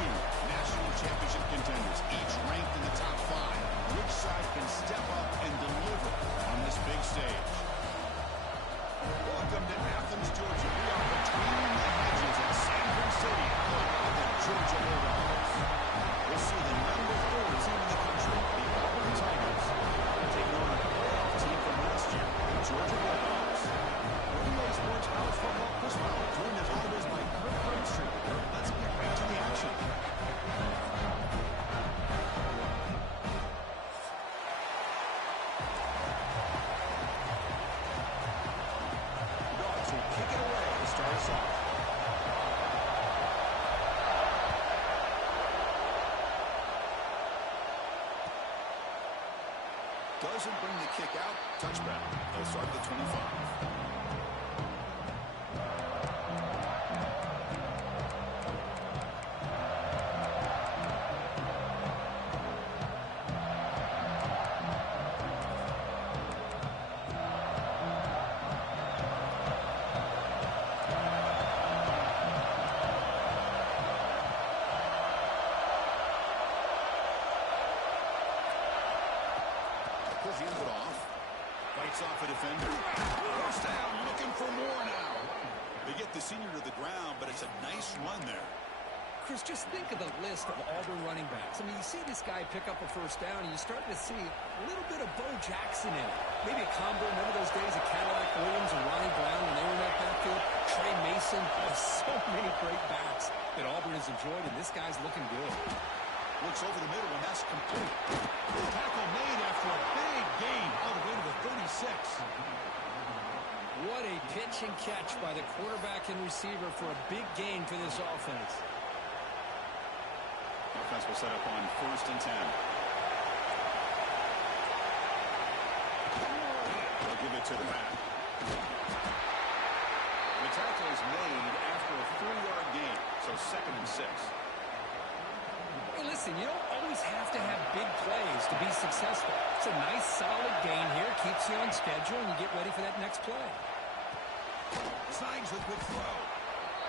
two national championship contenders, each ranked in the top 5. Which side can step up and deliver on this big stage? Welcome to Athens, Georgia. We are between the hedges at Sanford Stadium, home of the Georgia Bulldogs. We'll see the number 4 team in the country, the Auburn Tigers, taking on a playoff team from last year, the Georgia Bulldogs. Relay Sports College Football Chris Powell, joined as always by Kirk Bradstreet. Let's get right to the action. Dogs will kick it away to start us off. Doesn't bring the kick out. Touchback. They'll start at the 25. Hands it off. Fights off a defender. First down, looking for more now. They get the senior to the ground, but it's a nice run there. Chris, just think of the list of Auburn running backs. I mean, you see this guy pick up a first down, and you start to see a little bit of Bo Jackson in it. Maybe a combo. Remember those days of Cadillac Williams and Ronnie Brown when they were in that backfield? Trey Mason. There's so many great backs that Auburn has enjoyed, and this guy's looking good. Looks over the middle, and that's complete. Tackle made after a big gain all the way to the 36. What a pitch and catch by the quarterback and receiver for a big gain for this offense. Offense will set up on 1st and 10. They'll give it to the back. The tackle is made after a 4-yard gain, so 2nd and 6. Hey, listen, you don't always have to have big plays to be successful. It's a nice, solid gain here. Keeps you on schedule, and you get ready for that next play. Signs with good throw.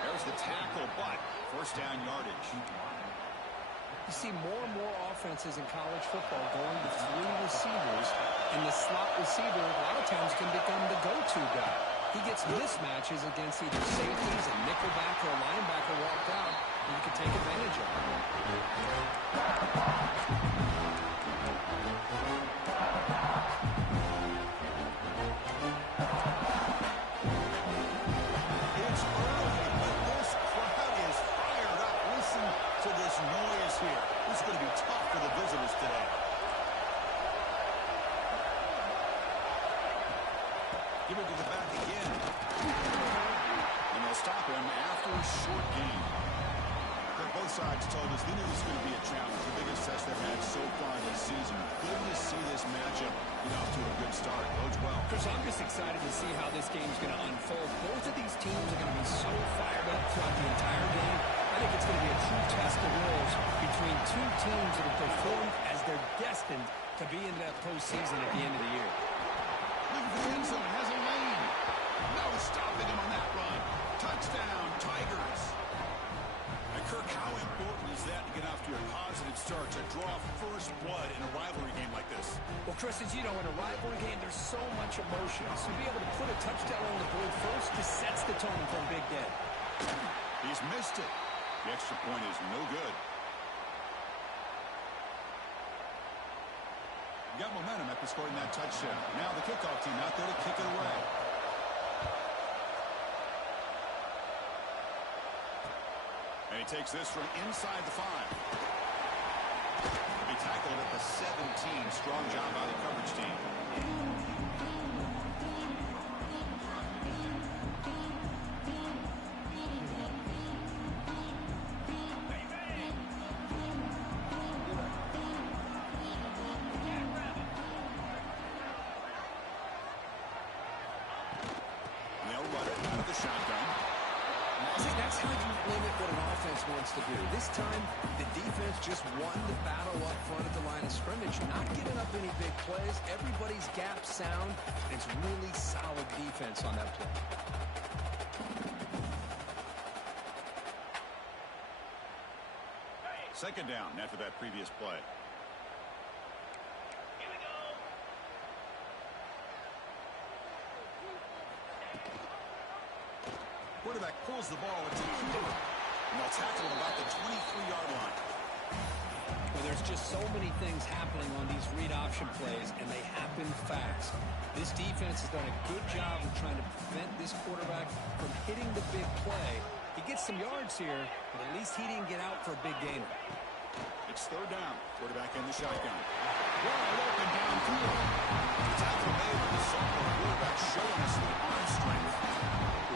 There's the tackle, but 1st down yardage. You see more and more offenses in college football going with 3 receivers, and the slot receiver a lot of times can become the go-to guy. He gets mismatches against either safeties, a nickelback, or a linebacker walked out, and you can take advantage of it. It's early, but this crowd is fired up. Listen to this noise here. This is going to be tough for the visitors today. Give it to the back again. And they'll stop him after a short gain. Both sides told us they knew this was going to be a challenge, the biggest test they've had so far this season. Good to see this matchup get off to a good start. Bodes well. Chris, I'm just excited to see how this game's going to unfold. Both of these teams are going to be so fired up throughout the entire game. I think it's going to be a true test of wills between 2 teams that have performed as they're destined to be in that postseason at the end of the year. Look at the end zone, has a lane. No stopping him on that run. Touchdown, Tigers. Kirk, how important is that to get off to a positive start, to draw first blood in a rivalry game like this? Well, Chris, as you know, in a rivalry game, there's so much emotion. So to be able to put a touchdown on the board first just sets the tone for a big day. He's missed it. The extra point is no good. Got momentum after scoring that touchdown. Now the kickoff team out there to kick it away. And he takes this from inside the 5. He tackled at the 17. Strong job by the coverage team. They'll run it out of the shotgun. That's how you limit what an offense wants to do. This time, the defense just won the battle up front at the line of scrimmage. Not giving up any big plays. Everybody's gap sound. And it's really solid defense on that play. Second down after that previous play. Quarterback pulls the ball. It's incomplete. And they'll tackle him about the 23-yard line. Well, there's just so many things happening on these read option plays, and they happen fast. This defense has done a good job of trying to prevent this quarterback from hitting the big play. He gets some yards here, but at least he didn't get out for a big gainer. It's third down. Quarterback in the shotgun. Wide open downfield. The tackle made with the sophomore quarterback showing us the arm strength.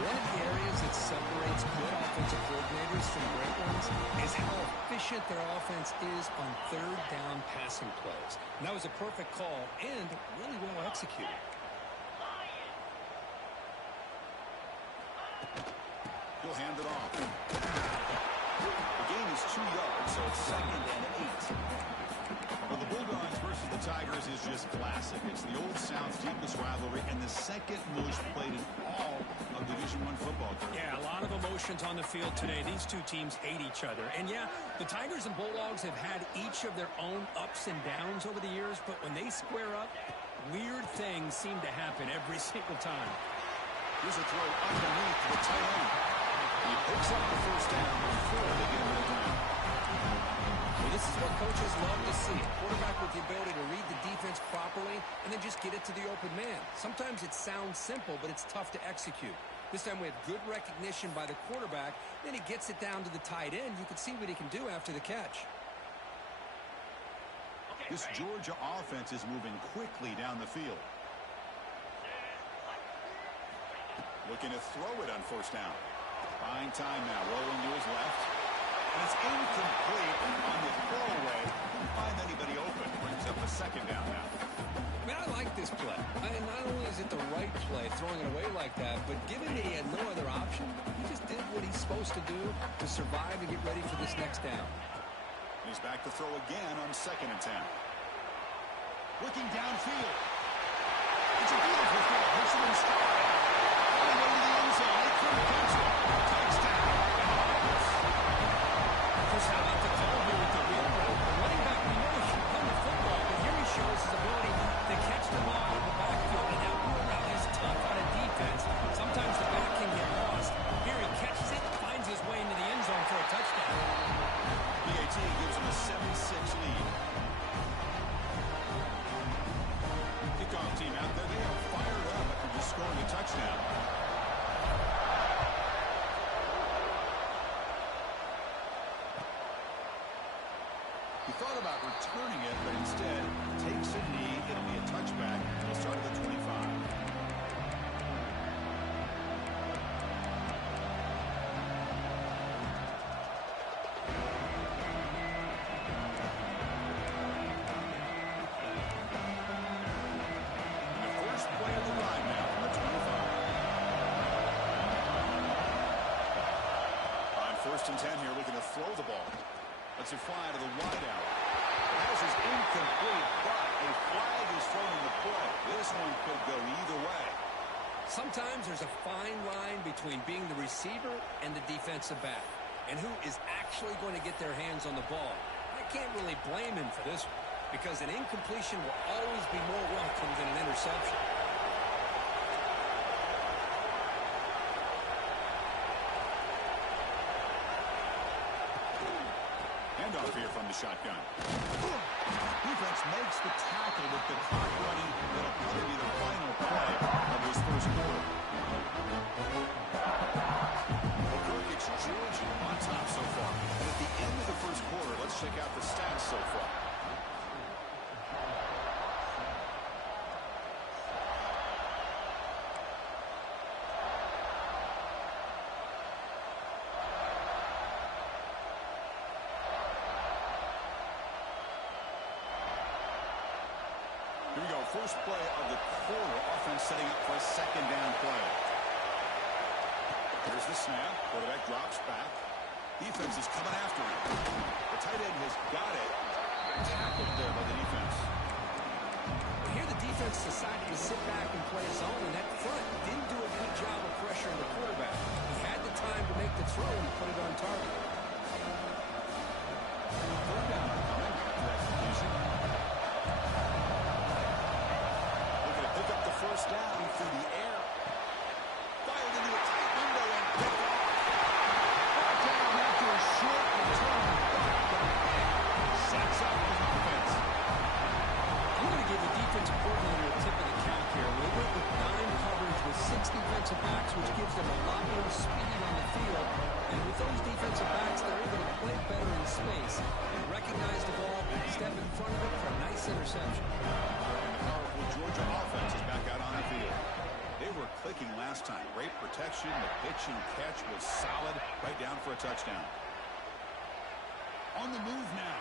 One of the areas that separates good offensive coordinators from great ones is how efficient their offense is on third down passing plays. And that was a perfect call and really well executed. He'll hand it off. The gain is 2 yards, so it's 2nd and 8. Well, the Bulldogs versus the Tigers is just classic. It's the Old South's deepest rivalry and the second most played in all of Division I football. Yeah, a lot of emotions on the field today. These two teams hate each other. And yeah, the Tigers and Bulldogs have had each of their own ups and downs over the years, but when they square up, weird things seem to happen every single time. Here's a throw underneath to the tight end. He picks up the first down before they get him down. Well, this is what coaches love to see. A quarterback with the ability to read the defense properly and then just get it to the open man. Sometimes it sounds simple, but it's tough to execute. This time we have good recognition by the quarterback. Then he gets it down to the tight end. You can see what he can do after the catch. This Georgia offense is moving quickly down the field. Looking to throw it on first down. Buying time now, rolling to his left. And it's incomplete on the throwaway. Couldn't find anybody open. Brings up a second down now. Man, I like this play. And not only is it the right play, throwing it away like that, but given that he had no other option, he just did what he's supposed to do to survive and get ready for this next down. He's back to throw again on 2nd and 10. Looking downfield. It's a beautiful throw. Hits him in stride. All the way to the end zone. They couldn't catch it. Touchdown. Chris, how about the call here with the wheel route? The running back, we know he can run the football, but here he shows his ability to catch the ball out of the backfield. And that wheel route is tough on a defense. Sometimes the back can get lost. Here he catches it, finds his way into the end zone for a touchdown. PAT gives him a 7-6 lead. Kickoff team out there. They are fired up after just scoring a touchdown. He thought about returning it, but instead takes a knee. It'll be a touchback. He'll start at the 25. And the first play of the drive now from the 25. On 1st and 10 here, looking to throw the ball. Let's it fly to the wideout. Pass is incomplete, but a flag is thrown in the play. This one could go either way. Sometimes there's a fine line between being the receiver and the defensive back, and who is actually going to get their hands on the ball. I can't really blame him for this one, because an incompletion will always be more welcome than an interception. Handoff here from the shotgun. Defense makes the tackle with the clock running. That'll probably be the final play of this first quarter. Well, Kirk, it's Georgia on top so far. And at the end of the first quarter, let's check out the stats so far. Here we go, first play of the quarter. Offense setting up for a second down play. Here's the snap. Quarterback drops back. Defense is coming after him. The tight end has got it. Tackled there by the defense. Well, here the defense decided to sit back and play zone, and that front didn't do a good job of pressuring the quarterback. He had the time to make the throw and put it on target. backs, which gives them a lot more speed on the field. And with those defensive backs, they're able to play better in space. Recognize the ball, step in front of it for a nice interception. The powerful Georgia offense is back out on the field. They were clicking last time. Great protection. The pitch and catch was solid. Right down for a touchdown. On the move now.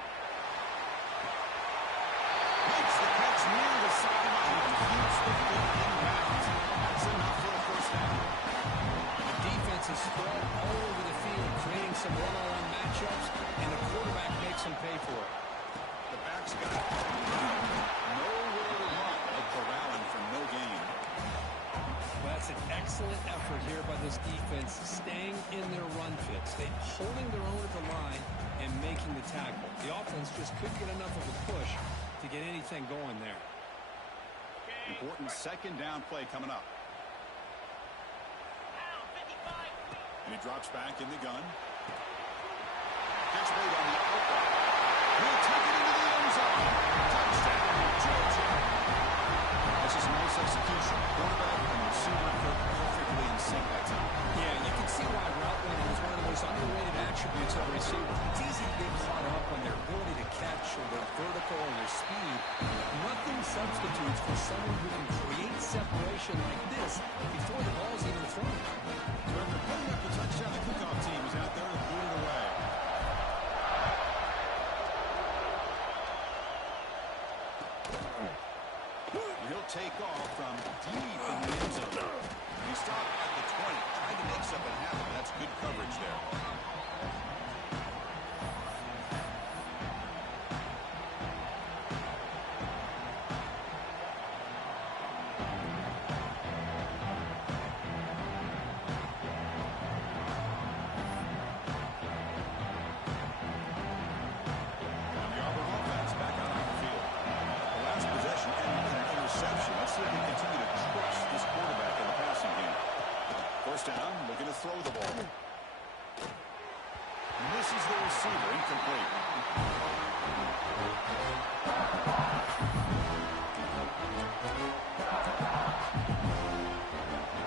Makes the catch near the sideline and keeps the foot in bounds. That's enough for a first down. The defense is spread all over the field, creating some one-on-one matchups, and the quarterback makes them pay for it. The back's got nowhere to run, but corralling for no gain. Well, that's an excellent effort here by this defense, staying in their run fits. They're holding their own at the line and making the tackle. The offense just couldn't get enough of a push to get anything going there. Important second down play coming up. And he drops back in the gun. Gets laid on the outlet. He'll take it into the end zone. Touchdown, Georgia. This is nice execution. Quarterback and receiver perfectly in sync that time. Yeah, you can see why route running is one of the most underrated attributes of a receiver. It's easy to get caught up on their ability to catch or their vertical or their speed. Nothing substitutes for someone who can create separation like this before the ball's even thrown. So after putting up the touchdown, the kickoff team is out there to boot it away. He'll take off from deep in the end zone. He stopped at the 20, trying to make something happen. That's good coverage there. And the Auburn offense back out on the field. The last possession ended with an interception. Let's see if they continue to trust this quarterback in the passing game. First down, looking to throw the ball. Misses the receiver, incomplete.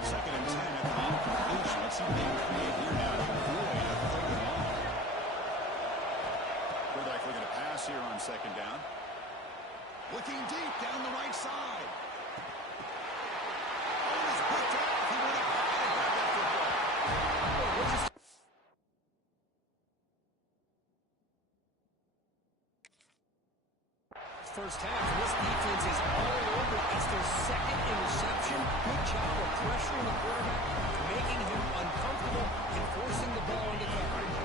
Second and 10 at the incompletion. Let's see what they can create here now to avoid a third and long. Quarterback looking to pass here on second down. Looking deep down the right side. Oh, it's picked off. He would have had it back after the ball. First half, this defense is all over. It's their second interception. Good job of pressuring the quarterback, making him uncomfortable, and forcing the ball into coverage.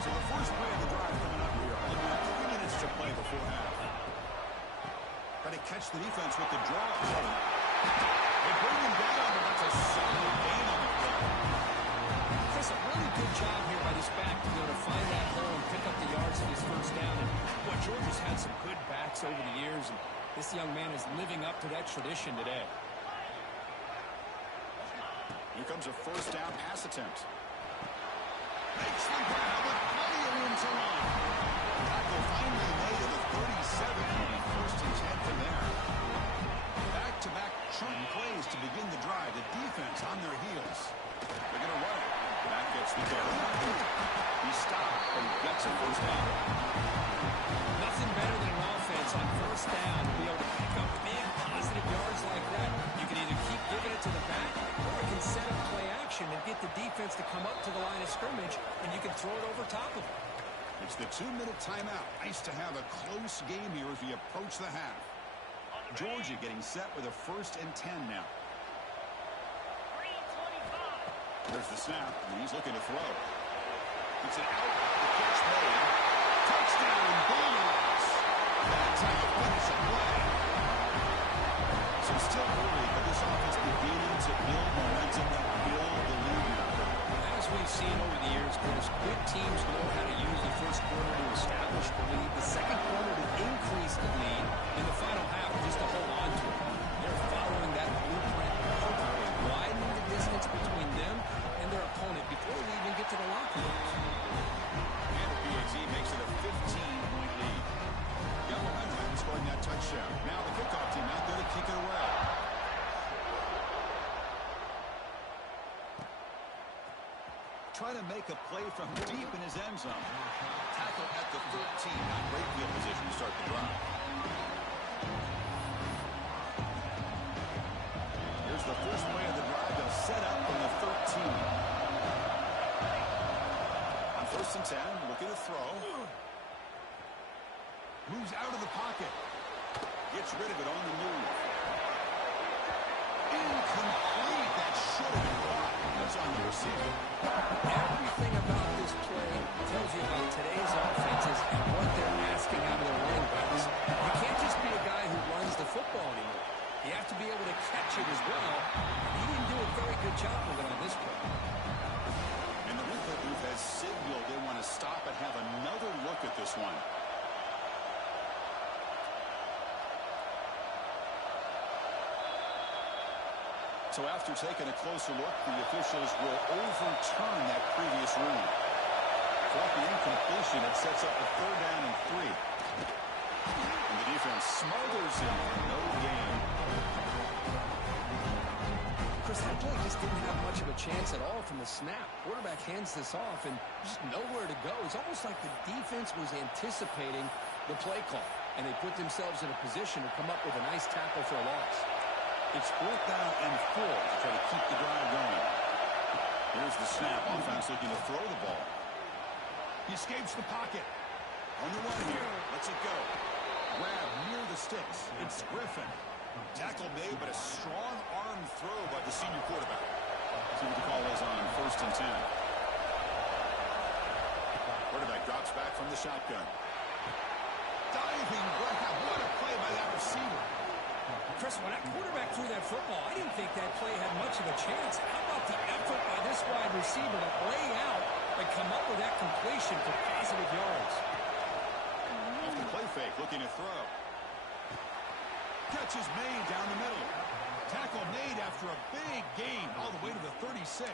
So the first play of the drive coming up here. Only 3 minutes to play before half. Try to catch the defense with the draw. They bring him down, but that's a solid gain on the play. Chris, a really good job here by this back to be able to find that hole and pick up the yards for this first down. And boy, Georgia's had some good backs over the years, and this young man is living up to that tradition today. Here comes a first down pass attempt. Makes the grab with plenty of room to run. Tackle finally made at the 37. First and 10 from there. Back-to-back chunk plays to begin the drive. The defense on their heels. They're going to run it. That gets the carry. He stopped and gets a first down. Nothing better than an offense on first down to be able to pick up big positive yards like that. You can either keep giving it to the back, or it can set up play action and get the defense to come up to the line of scrimmage, and you can throw it over top of it. It's the 2-minute timeout. Nice to have a close game here as we approach the half. Georgia getting set with a first and 10 now. There's the snap, and he's looking to throw. It's an out. The catch made. Touchdown, Bulldogs. That's how you finish a play. So still early, but this offense beginning to build momentum and build the lead here. As we've seen over the years, Chris, good teams know how to use the first quarter to establish the lead, the second quarter to increase the lead, and the final half just to hold on to it. They're following that blueprint perfectly, widening the distance between them and their opponent before they even get to the locker rooms. And the PAT makes it a 15-point lead. Got momentum scoring that touchdown. Now the kickoff team out there to kick it away. trying to make a play from deep in his end zone. Tackle at the 13. Not great field position to start the drive. Here's the first play of the drive. They'll set up from the 13. On 1st and 10, looking to throw. Moves out of the pocket. Gets rid of it on the move. Incomplete. That should have been caught. That's on the receiver. Everything about this play tells you about today's offenses and what they're asking out of their running backs. You can't just be a guy who runs the football anymore. You have to be able to catch it as well. He didn't do a very good job of it on this play. And the replay booth has signaled they want to stop and have another look at this one. So after taking a closer look, the officials will overturn that previous ruling. Off the incompletion, it sets up a 3rd down and 3. And the defense smothers him for no gain. Chris, that play just didn't have much of a chance at all from the snap. Quarterback hands this off and just nowhere to go. It's almost like the defense was anticipating the play call, and they put themselves in a position to come up with a nice tackle for a loss. It's 4th down and 4 to try to keep the drive going. Here's the snap. Offense looking to throw the ball. He escapes the pocket. On the run here. Lets it go. Grab near the sticks. It's Griffin. Tackle made, but a strong arm throw by the senior quarterback. See what the call is on 1st and 10. Quarterback drops back from the shotgun. Diving grab. What a play by that receiver. Chris, when that quarterback threw that football, I didn't think that play had much of a chance. How about the effort by this wide receiver to lay out and come up with that completion for positive yards? Off the play fake, looking to throw. Catch is made down the middle. Tackle made after a big gain all the way to the 36.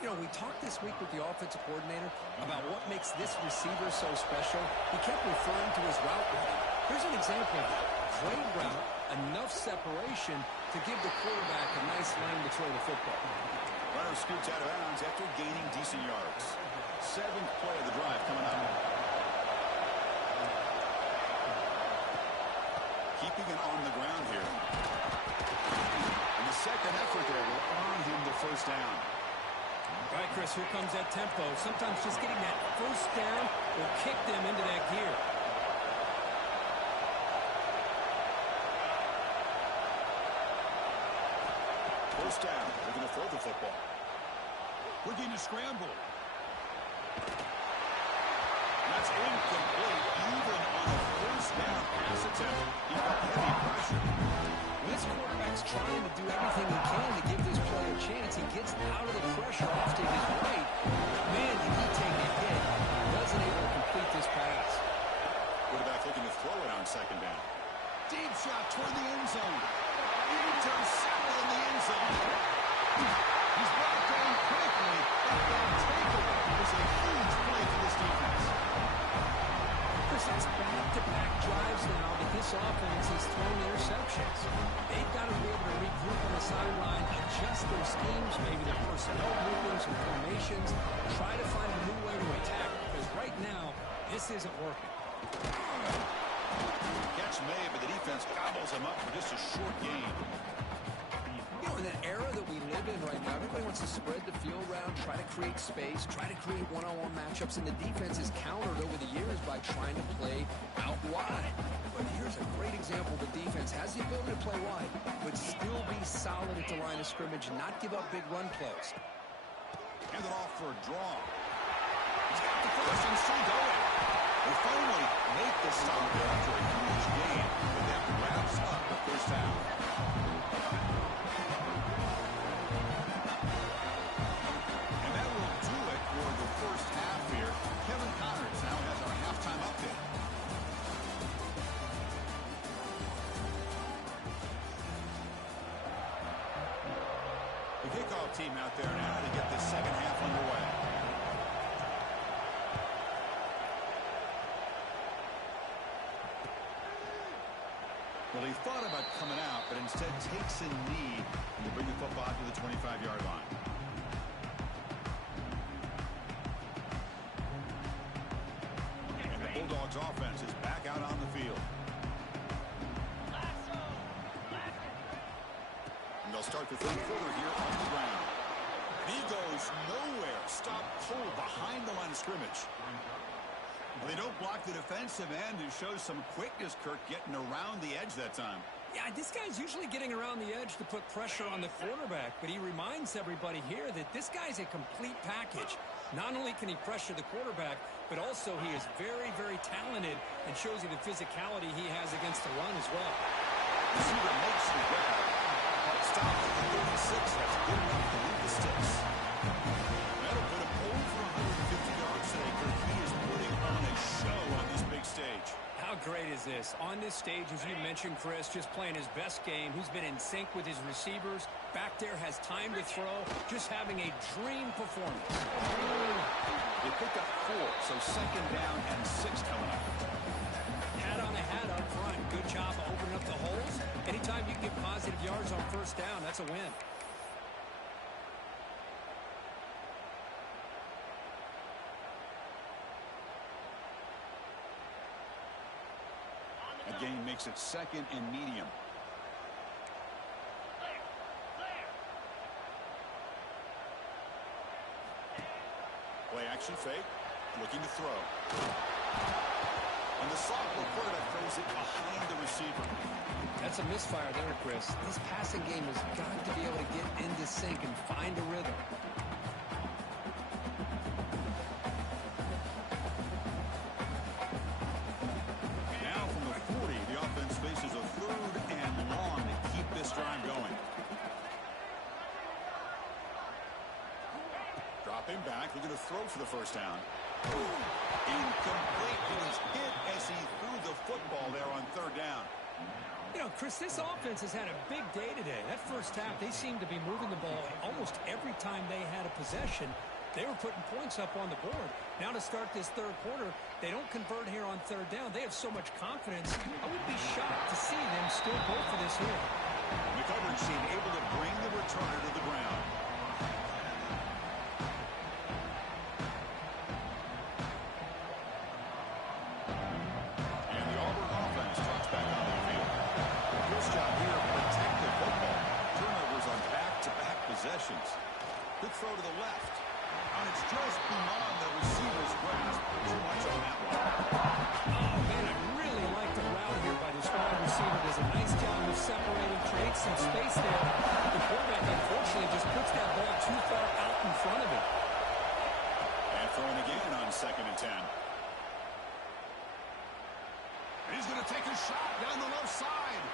You know, we talked this week with the offensive coordinator about what makes this receiver so special. He kept referring to his route running. Here's an example of that. Great route, enough separation to give the quarterback a nice lane to throw the football. Runner scoots out of bounds after gaining decent yards. 7th play of the drive coming up. Keeping it on the ground here. And the second effort there will earn him the 1st down. All right, Chris, here comes that tempo. Sometimes just getting that 1st down will kick them into that gear. 1st down. They're going to throw the football. Looking to scramble. That's incomplete. Even on a 1st down pass attempt, he got heavy pressure. This quarterback's trying to do everything he can to give this play a chance. He gets out of the pressure off to his right. Man, did he take a hit. Wasn't able to complete this pass. Quarterback looking to throw it on 2nd down. Deep shot toward the end zone. Intercepted in the end zone. He's brought down quickly. That takeaway was a huge play for this defense. Chris, that's back-to-back drives now that this offense has thrown interceptions. They've got to be able to regroup on the sideline, adjust their schemes, maybe their personnel groupings and formations, try to find a new way to attack, because right now, this isn't working. Catch made, but the defense gobbles him up for just a short gain. You know, in the era that we live in right now, everybody wants to spread the field around, try to create space, try to create one-on-one matchups, and the defense is countered over the years by trying to play out wide. But here's a great example. The defense has the ability to play wide, but still be solid at the line of scrimmage and not give up big run plays. Hand it off for a draw. He's got the 1st and still going. They finally make the stop there after a huge gain, and that wraps up the 1st half. And that will do it for the 1st half here. Kevin Connors now has our halftime update. The kickoff team out there now to get the 2nd half underway. Well, he thought about coming out, but instead takes a knee to bring the football to the 25-yard line. Bulldogs offense is back out on the field. And they'll start the third quarter here on the ground. And he goes nowhere. Stop cold behind the line of scrimmage. Well, they don't block the defensive end, who shows some quickness, Kirk, getting around the edge that time. Yeah, this guy's usually getting around the edge to put pressure on the quarterback, but he reminds everybody here that this guy's a complete package. Not only can he pressure the quarterback, but also he is very, very talented and shows you the physicality he has against the run as well. Receiver makes the grab. Stop at the 36. That's good enough to move the sticks. That'll put him over 150 yards today, Kirk. He is putting on a show on this big stage. How great is this? On this stage, as you mentioned, Chris, just playing his best game. He's been in sync with his receivers. Back there, has time to throw. Just having a dream performance. They pick up 4, so second down and 6 coming up. Hat on a hat up front. Good job of opening up the holes. Anytime you get positive yards on first down, that's a win. A gain makes it second and medium. Play action fake. Looking to throw. And the sophomore quarterback throws it behind the receiver. That's a misfire there, Chris. This passing game has got to be able to get into sync and find a rhythm. Now from the 40, the offense faces a third and long to keep this drive going. Dropping back, looking to throw for the first down. Incomplete. He was hit as he threw the football there on third down. You know, Chris, this offense has had a big day today. That first half, they seemed to be moving the ball almost every time they had a possession. They were putting points up on the board. Now to start this third quarter, they don't convert here on third down. They have so much confidence. I would be shocked to see them still go for this here. The coverage team able to bring the returner to the ground. And the Auburn offense drops back on the field. First job here, protect the football. Turnovers on back-to-back possessions. Good throw to the left. And it's just beyond the receiver's grasp. Too much on that one. Oh, man, I really like the route here by this wide receiver. Does a nice job of separating, creates some space there. The quarterback, unfortunately, just puts that ball too far out in front of him. And throwing again on 2nd and 10. And he's going to take a shot down the left side.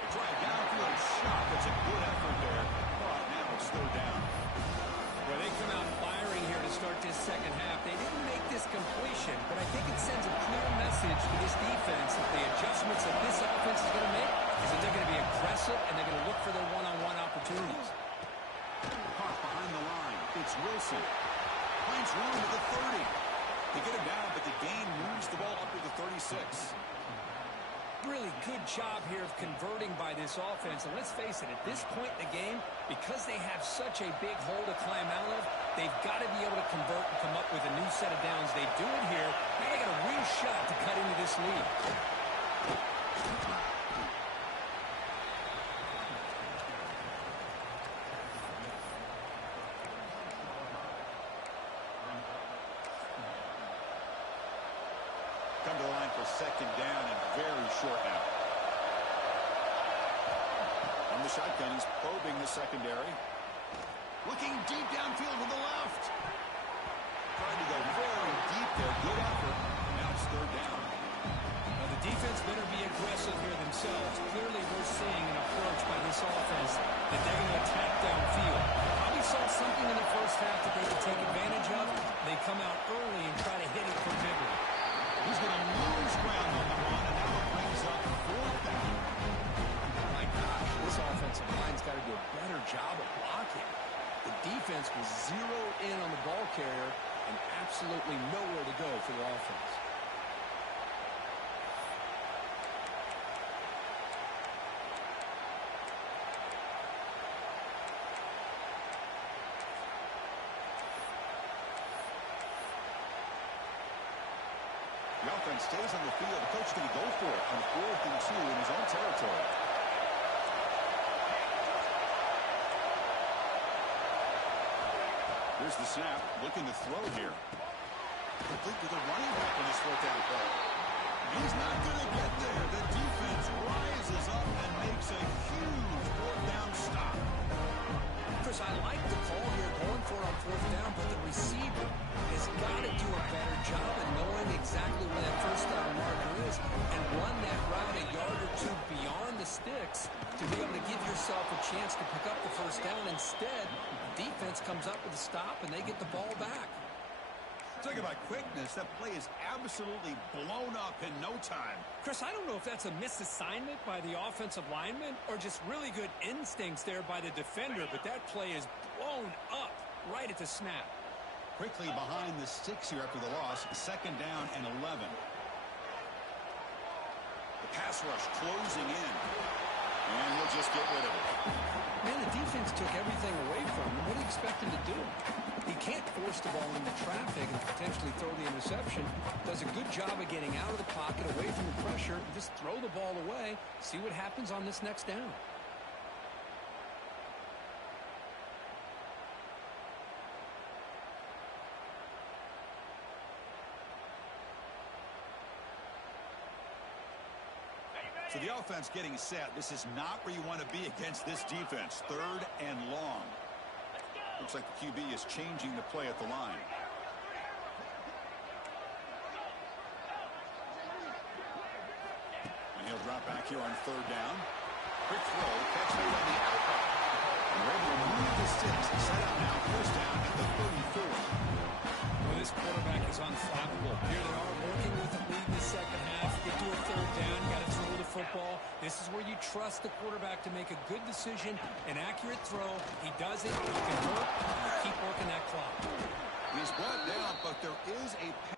They try a downfield shot. That's a good effort there. But now it's third down. Well, they come out firing here to start this second half. They didn't make this completion, but I think it sends a clear message to this defense that the adjustments that this offense is going to make is that they're going to be aggressive and they're going to look for their one-on-one opportunities. Caught behind the line. It's Wilson. Finds room at the 30. They get him down, but the gain moves the ball up to the 36. Really good job here of converting by this offense. And let's face it, at this point in the game, because they have such a big hole to climb out of, they've got to be able to convert and come up with a new set of downs. They do it here. Now they got a real shot to cut into this lead. Come to the line for second down and very short now. On the shotgun, he's probing the secondary. Looking deep downfield to the left. Trying to go very deep there. Good effort. Now it's third down. Now the defense better be aggressive here themselves. Clearly we're seeing an approach by this offense that they're going to attack downfield. Probably saw something in the first half that they could take advantage of. They come out early and try to hit it from bigger. He's going to lose ground on the run, and now it brings up fourth down. My gosh, this offensive line's got to do a better job of blocking. The defense was zeroed in on the ball carrier and absolutely nowhere to go for the offense. The and stays on the field. The coach is going to go for it on 4th and 2 in his own territory. Here's the snap, looking to throw here. Complete to the running back on this 4th down play. He's not going to get there. The defense rises up and makes a huge 4th down stop. Chris, I like the call here, going for it on 4th down, but the receiver has got to do a better job of knowing exactly where that 1st down marker is and run that route a yard or two beyond the sticks to be able to give yourself a chance to pick up the 1st down. Instead, the defense comes up with a stop, and they get the ball back. Talk about quickness. That play is absolutely blown up in no time. Chris, I don't know if that's a misassignment by the offensive lineman or just really good instincts there by the defender, but that play is blown up right at the snap. Quickly behind the sticks here after the loss. 2nd down and 11. The pass rush closing in. And we'll just get rid of it. Man, the defense took everything away from him. What do you expect him to do? He can't force the ball into traffic and potentially throw the interception. Does a good job of getting out of the pocket, away from the pressure, and just throw the ball away. See what happens on this next down. So the offense getting set. This is not where you want to be against this defense. 3rd and long. Looks like the QB is changing the play at the line. And he'll drop back here on 3rd down. Quick throw, catch made on the outside. And we're able to move the sticks. Set up now, 1st down at the 34. Well, this quarterback is unflappable. Here they are working with the lead in the 2nd half. Get to a 3rd down. You got to throw the football. This is where you trust the quarterback to make a good decision, an accurate throw. He does it. You can work. And you keep working that clock. He's brought down, but there is a